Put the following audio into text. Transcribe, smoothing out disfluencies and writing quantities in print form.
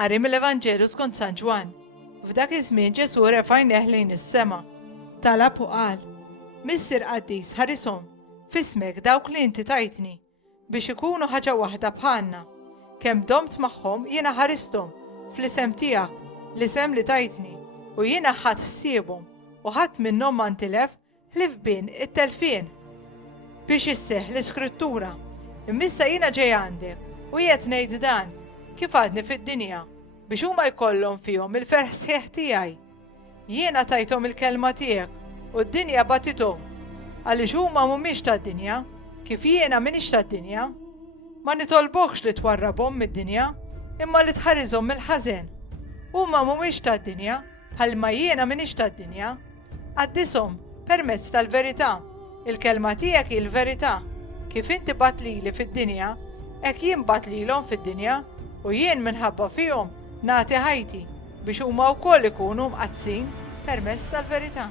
Qari mill-Evanġelu skont San Ġwan. F'dak iż-żmien Ġesu refa' jnejh lejn is-sema. Talab u qal: Missier Qaddis ħarishom f'ismek dawk li inti tajtni biex ikunu ħaġa waħda bħalna. Kemm domt magħhom jiena ħaristhom fl-isem tiegħek, l-isem li tajtni, u jiena ħadd ħsiebhom u ħadd minnhom ma ntilef ħlif bien it-telfien. Biex isseħħ l-Iskrittura, immissa jiena ġej għandek u qiegħed ngħid dan kif għadni fid-dinja biex huma jkollhom fihom il-ferħ sħiħ tiegħi. Jiena tajthom il-kelma tiegħek u d-dinja batithom għaliex huma mhumiex tad-dinja kif jiena m'iniex tad-dinja. Ma nitolbokx li twarrabhom mid-dinja imma li tħarriżhom mill-ħażen. Huma mhumiex tad-dinja bħalma jiena m'iniex tad-dinja. Qaddishom permezz tal-verità. Il-kelma tiegħek hi l-verità. Kif inti bat lili fid-dinja, hekk jien bat lilhom fid-dinja u jien minħabba fihom nagħti ħajti biex huma wkoll ikunu mqaddsin permezz tal-verità.